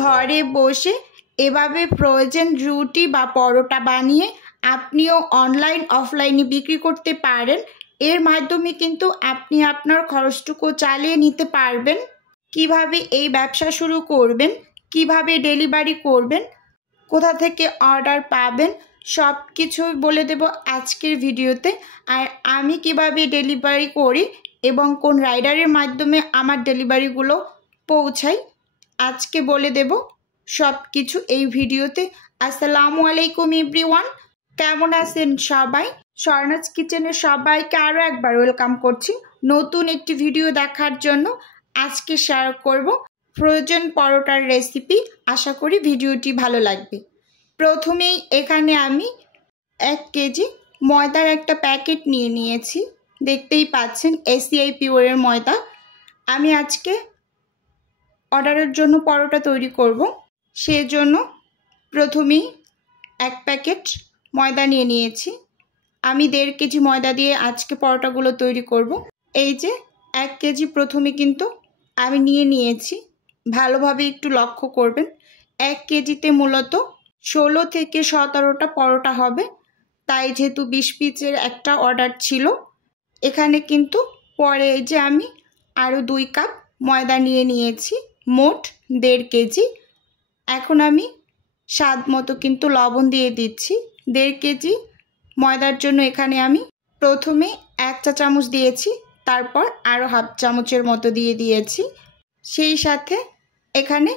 ঘরে বসে এভাবে ফ্রোজেন রুটি বা পরোটা বানিয়ে আপনিও অনলাইন অফলাইনে বিক্রি করতে পারেন। এর মাধ্যমে কিন্তু আপনি আপনার খরচটুকু চালিয়ে নিতে পারবেন। কিভাবে এই ব্যবসা শুরু করবেন, কিভাবে ডেলিভারি করবেন, কোথা থেকে অর্ডার পাবেন, সব কিছু বলে দেব আজকের ভিডিওতে। আর আমি কিভাবে ডেলিভারি করি এবং কোন রাইডারের মাধ্যমে আমার ডেলিভারিগুলো পৌঁছাই আজকে বলে দেব সব কিছু এই ভিডিওতে। আসসালামু আলাইকুম এভরিওয়ান, কেমন আছেন সবাই? স্বর্ণাজ কিচেনে সবাইকে আরও একবার ওয়েলকাম করছি নতুন একটি ভিডিও দেখার জন্য। আজকে শেয়ার করব ফ্রোজেন পরোটার রেসিপি। আশা করি ভিডিওটি ভালো লাগবে। প্রথমেই এখানে আমি 1 কেজি ময়দার একটা প্যাকেট নিয়ে নিয়েছি। দেখতেই পাচ্ছেন ACI পিওরের ময়দা। আমি আজকে অর্ডারের জন্য পরোটা তৈরি করব, সেজন্য প্রথমেই 1 প্যাকেট ময়দা নিয়ে নিয়েছি। আমি 1.5 কেজি ময়দা দিয়ে আজকে পরোটাগুলো তৈরি করব। এই যে 1 কেজি প্রথমে কিন্তু আমি নিয়ে নিয়েছি, ভালোভাবে একটু লক্ষ্য করবেন। 1 কেজিতে মূলত 16 থেকে 17টা পরোটা হবে, তাই যেহেতু 20 পিসের একটা অর্ডার ছিল, এখানে কিন্তু পরে যে আমি আরও 2 কাপ ময়দা নিয়ে নিয়েছি, মোট 1.5 কেজি। এখন আমি স্বাদ মতো কিন্তু লবণ দিয়ে দিচ্ছি। 1.5 কেজি ময়দার জন্য এখানে আমি প্রথমে 1 চা চামচ দিয়েছি, তারপর আরও হাফ চামচের মতো দিয়ে দিয়েছি। সেই সাথে এখানে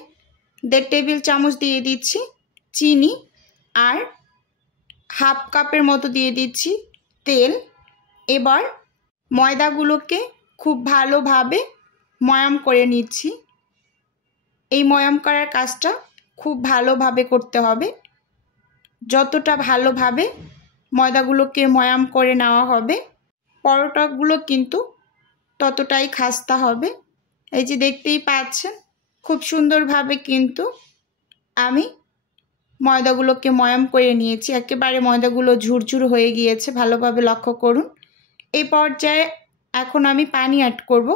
1.5 টেবিল চামচ দিয়ে দিচ্ছি চিনি, আর হাফ কাপের মতো দিয়ে দিচ্ছি তেল। এবার ময়দাগুলোকে খুব ভালোভাবে ময়াম করে নিচ্ছি। এই ময়াম করার কাজটা খুব ভালোভাবে করতে হবে। যতটা ভালোভাবে ময়দাগুলোকে ময়াম করে নেওয়া হবে, পরোটাগুলো কিন্তু ততটাই খাস্তা হবে। এই যে দেখতেই পাচ্ছেন খুব সুন্দরভাবে কিন্তু আমি ময়দাগুলোকে ময়াম করে নিয়েছি। একেবারে ময়দাগুলো ঝুরঝুর হয়ে গিয়েছে, ভালোভাবে লক্ষ্য করুন। এই পর্যায়ে এখন আমি পানি অ্যাড করব।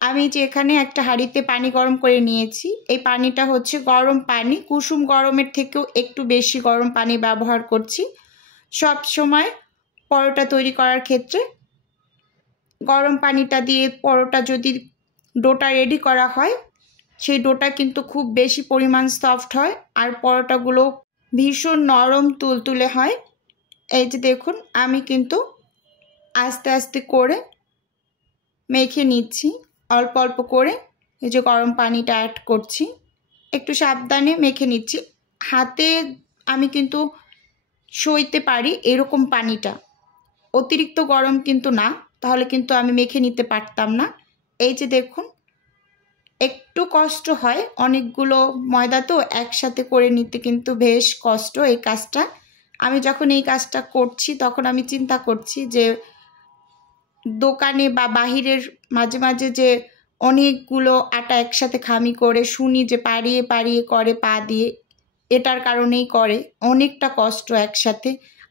আমি যে এখানে একটা হাঁড়িতে পানি গরম করে নিয়েছি, এই পানিটা হচ্ছে গরম পানি, কুসুম গরমের থেকেও একটু বেশি গরম পানি ব্যবহার করছি। সব সময় পরোটা তৈরি করার ক্ষেত্রে গরম পানিটা দিয়ে পরোটা যদি ডোটা রেডি করা হয়, সেই ডোটা কিন্তু খুব বেশি পরিমাণ সফট হয় আর পরোটাগুলো ভীষণ নরম তুলতুলে হয়। এই যে দেখুন আমি কিন্তু আস্তে আস্তে করে মেখে নিচ্ছি, অল্প অল্প করে। এই যে গরম পানিটা অ্যাড করছি, একটু সাবধানে মেখে নিচ্ছি। হাতে আমি কিন্তু সইতে পারি এরকম পানিটা, অতিরিক্ত গরম কিন্তু না, তাহলে কিন্তু আমি মেখে নিতে পারতাম না। এই যে দেখুন একটু কষ্ট হয়, অনেকগুলো ময়দা তো একসাথে করে নিতে কিন্তু বেশ কষ্ট এই কাজটা। আমি যখন এই কাজটা করছি তখন আমি চিন্তা করছি যে দোকানে বা বাহিরের মাঝে মাঝে যে অনেকগুলো আটা একসাথে খামি করে শুনি যে পাড়িয়ে পাড়িয়ে করে পা দিয়ে, এটার কারণেই করে, অনেকটা কষ্ট একসাথে।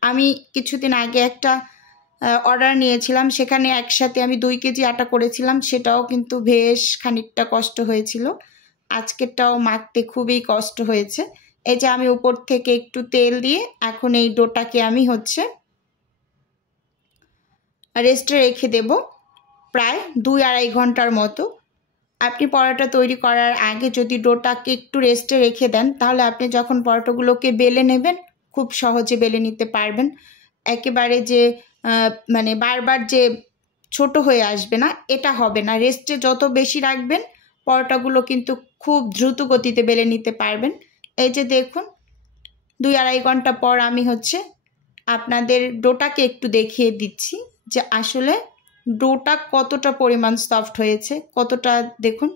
আমি কিছুদিন আগে একটা অর্ডার নিয়েছিলাম, সেখানে একসাথে আমি 2 কেজি আটা করেছিলাম, সেটাও কিন্তু বেশ খানিকটা কষ্ট হয়েছিল। আজকেরটাও মাখতে খুবই কষ্ট হয়েছে। এই যে আমি উপর থেকে একটু তেল দিয়ে এখন এই ডোটাকে আমি হচ্ছে রেস্টে রেখে দেব প্রায় 2-2.5 ঘন্টার মতো। আপনি পরোটা তৈরি করার আগে যদি ডোটাকে একটু রেস্টে রেখে দেন, তাহলে আপনি যখন পরোটাগুলোকে বেলে নেবেন খুব সহজে বেলে নিতে পারবেন। একেবারে যে মানে বারবার যে ছোট হয়ে আসবে না, এটা হবে না। রেস্টে যত বেশি রাখবেন পরোটাগুলো কিন্তু খুব দ্রুত গতিতে বেলে নিতে পারবেন। এই যে দেখুন 2-2.5 ঘন্টা পর আমি হচ্ছে আপনাদের ডোটাকে একটু দেখিয়ে দিচ্ছি যে আসলে ডোটা কতটা পরিমাণ সফট হয়েছে, কতটা দেখুন।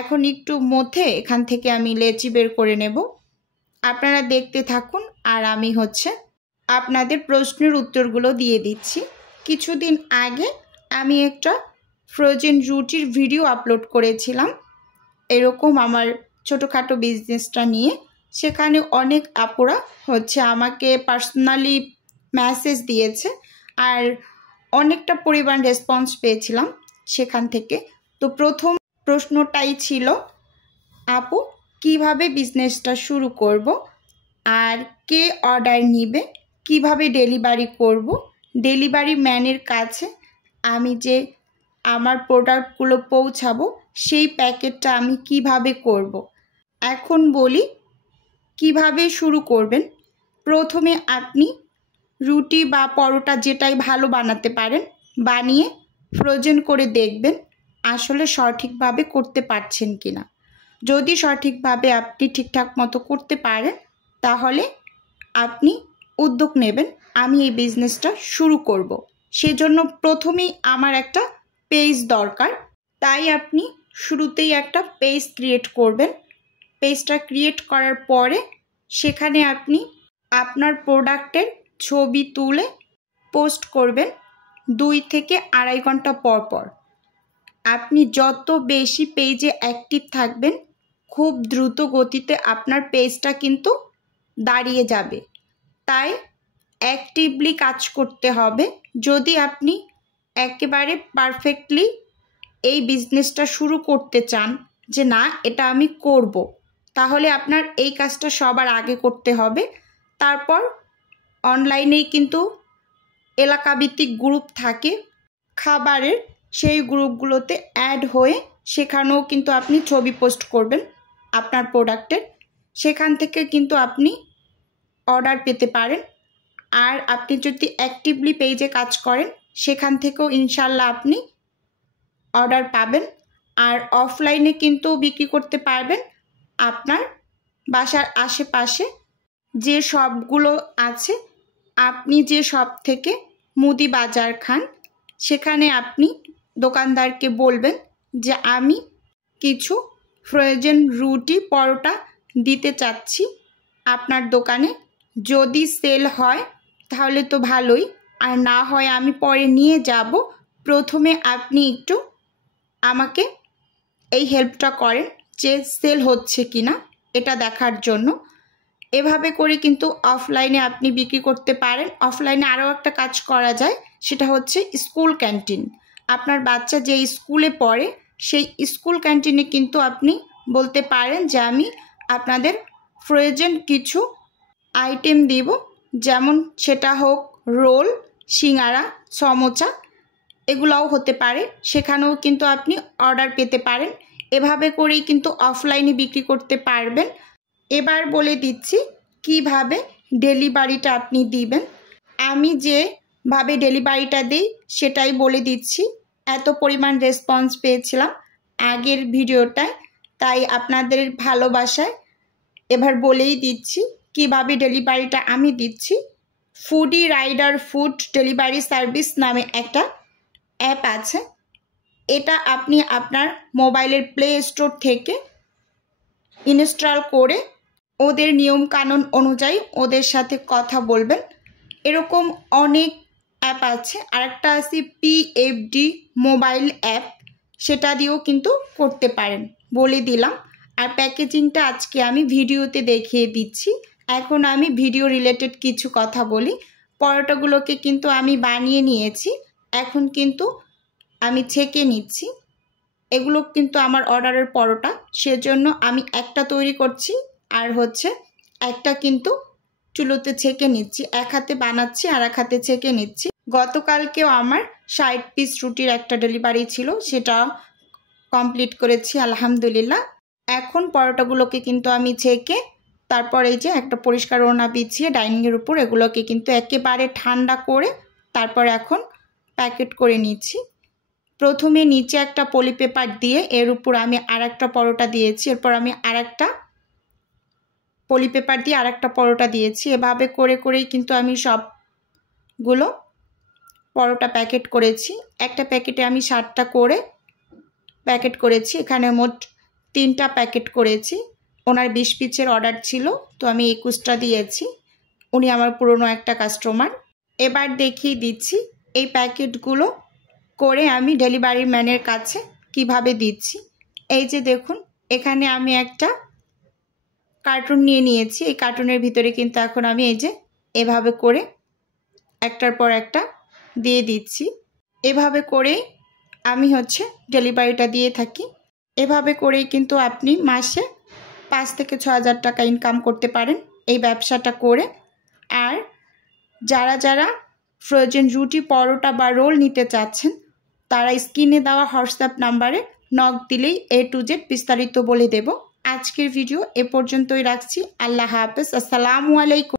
এখন একটু মধ্যে এখান থেকে আমি লেচি বের করে নেব। আপনারা দেখতে থাকুন আর আমি হচ্ছে আপনাদের প্রশ্নের উত্তরগুলো দিয়ে দিচ্ছি। কিছুদিন আগে আমি একটা ফ্রোজেন রুটির ভিডিও আপলোড করেছিলাম এরকম আমার ছোটোখাটো বিজনেসটা নিয়ে। সেখানে অনেক আপুরা হচ্ছে আমাকে পার্সোনালি মেসেজ দিয়েছে, আর অনেকটা পরিমাণ রেসপন্স পেয়েছিলাম সেখান থেকে। তো প্রথম প্রশ্নটাই ছিল, আপু কিভাবে বিজনেসটা শুরু করব, আর কে অর্ডার নিবে, কিভাবে ডেলিভারি করব, ডেলিভারি ম্যানের কাছে আমি যে আমার প্রোডাক্টগুলো পৌঁছাবো সেই প্যাকেটটা আমি কিভাবে করব। এখন বলি কিভাবে শুরু করবেন। প্রথমে আপনি রুটি বা পরোটা যেটাই ভালো বানাতে পারেন বানিয়ে ফ্রোজেন করে দেখবেন আসলে সঠিকভাবে করতে পারছেন কিনা। যদি সঠিকভাবে আপনি ঠিকঠাক মতো করতে পারেন তাহলে আপনি উদ্যোগ নেবেন আমি এই বিজনেসটা শুরু করব। সেজন্য প্রথমেই আমার একটা পেজ দরকার, তাই আপনি শুরুতেই একটা পেজ ক্রিয়েট করবেন। পেজটা ক্রিয়েট করার পরে সেখানে আপনি আপনার প্রোডাক্টের ছবি তুলে পোস্ট করবেন 2 থেকে 2.5 ঘন্টা পর পর। আপনি যত বেশি পেজে অ্যাক্টিভ থাকবেন খুব দ্রুত গতিতে আপনার পেজটা কিন্তু দাঁড়িয়ে যাবে। তাই অ্যাক্টিভলি কাজ করতে হবে। যদি আপনি একেবারে পারফেক্টলি এই বিজনেসটা শুরু করতে চান যে না এটা আমি করব, তাহলে আপনার এই কাজটা সবার আগে করতে হবে। তারপর অনলাইনেই কিন্তু এলাকাভিত্তিক গ্রুপ থাকে খাবারের, সেই গ্রুপগুলোতে অ্যাড হয়ে সেখানেও কিন্তু আপনি ছবি পোস্ট করবেন আপনার প্রোডাক্টের, সেখান থেকে কিন্তু আপনি অর্ডার পেতে পারেন। আর আপনি যদি অ্যাক্টিভলি পেজে কাজ করেন সেখান থেকেও ইনশাল্লাহ আপনি অর্ডার পাবেন। আর অফলাইনে কিন্তু বিক্রি করতে পারবেন আপনার বাসার আশেপাশে যে শপগুলো আছে। আপনি যে শপ থেকে মুদি বাজার খান সেখানে আপনি দোকানদারকে বলবেন যে আমি কিছু ফ্রোজেন রুটি পরোটা দিতে চাচ্ছি আপনার দোকানে। যদি সেল হয় তাহলে তো ভালোই, আর না হয় আমি পরে নিয়ে যাব। প্রথমে আপনি একটু আমাকে এই হেল্পটা করেন যে সেল হচ্ছে কিনা এটা দেখার জন্য। এভাবে করে কিন্তু অফলাইনে আপনি বিক্রি করতে পারেন। অফলাইনে আরও একটা কাজ করা যায়, সেটা হচ্ছে স্কুল ক্যান্টিন। আপনার বাচ্চা যে স্কুলে পড়ে সেই স্কুল ক্যান্টিনে কিন্তু আপনি বলতে পারেন যে আমি আপনাদের ফ্রোজেন কিছু আইটেম দিব, যেমন সেটা হোক রোল, সিঙ্গারা, সমোসা, এগুলাও হতে পারে। সেখানেও কিন্তু আপনি অর্ডার পেতে পারেন। এভাবে করেই কিন্তু অফলাইনে বিক্রি করতে পারবেন। এবার বলে দিচ্ছি কিভাবে ডেলিভারিটা আপনি দিবেন। আমি যেভাবে ডেলিভারিটা দিই সেটাই বলে দিচ্ছি। এত পরিমাণ রেসপন্স পেয়েছিলাম আগের ভিডিওটায়, তাই আপনাদের ভালোবাসায় এবার বলেই দিচ্ছি কিভাবে ডেলিভারিটা আমি দিচ্ছি। Foodie rider food delivery service নামে একটা অ্যাপ আছে। এটা আপনি আপনার মোবাইলের প্লে স্টোর থেকে ইনস্টল করে ওদের নিয়মকানুন অনুযায়ী ওদের সাথে কথা বলবেন। এরকম অনেক অ্যাপ আছে। আরেকটা আছে PFD মোবাইল অ্যাপ, সেটা দিয়েও কিন্তু করতে পারেন, বলে দিলাম। আর প্যাকেজিংটা আজকে আমি ভিডিওতে দেখিয়ে দিচ্ছি। এখন আমি ভিডিও রিলেটেড কিছু কথা বলি। পরোটাগুলোকে কিন্তু আমি বানিয়ে নিয়েছি, এখন কিন্তু আমি ছেঁকে নিচ্ছি। এগুলো কিন্তু আমার অর্ডারের পরোটা, সেজন্য আমি একটা তৈরি করছি আর হচ্ছে একটা কিন্তু চুলোতে ছেঁকে নিচ্ছি। এক হাতে বানাচ্ছি আর এক হাতে ছেঁকে নিচ্ছি। গতকালকেও আমার 60 পিস রুটির একটা ডেলিভারি ছিল, সেটা কমপ্লিট করেছি আলহামদুলিল্লাহ। এখন পরোটাগুলোকে কিন্তু আমি ছেঁকে তারপর এই যে একটা পরিষ্কার ওড়না বিছিয়ে ডাইনিংয়ের উপর এগুলোকে কিন্তু একেবারে ঠান্ডা করে তারপর এখন প্যাকেট করে নিচ্ছি। প্রথমে নিচে একটা পলি পেপার দিয়ে এর উপর আমি আরেকটা পরোটা দিয়েছি, এরপর আমি আরেকটা পলি পেপার দিয়ে আরেকটা পরোটা দিয়েছি। এভাবে করে করেই কিন্তু আমি সবগুলো পরোটা প্যাকেট করেছি। একটা প্যাকেটে আমি 60টা করে প্যাকেট করেছি। এখানে মোট 3টা প্যাকেট করেছি। ওনার 20 পিসের অর্ডার ছিল, তো আমি 21টা দিয়েছি। উনি আমার পুরনো একটা কাস্টমার। এবার দেখিয়ে দিচ্ছি এই প্যাকেটগুলো করে আমি ডেলিভারি ম্যানের কাছে কিভাবে দিচ্ছি। এই যে দেখুন, এখানে আমি একটা কার্টুন নিয়ে নিয়েছি। এই কার্টুনের ভিতরে কিন্তু এখন আমি এই যে এভাবে করে একটার পর একটা দিয়ে দিচ্ছি। এভাবে করেই আমি ডেলিভারিটা দিয়ে থাকি। এভাবে করেই কিন্তু আপনি মাসে 5 থেকে 6 হাজার টাকা ইনকাম করতে পারেন এই ব্যবসাটা করে। আর যারা ফ্রোজেন রুটি, পরোটা বা রোল নিতে চাচ্ছেন তারা স্ক্রিনে দেওয়া হোয়াটসঅ্যাপ নাম্বারে নক দিলেই A to Z বিস্তারিত বলে দেব। আজকের ভিডিও এ পর্যন্তই রাখছি। আল্লাহ হাফেজ। আসসালামু আলাইকুম।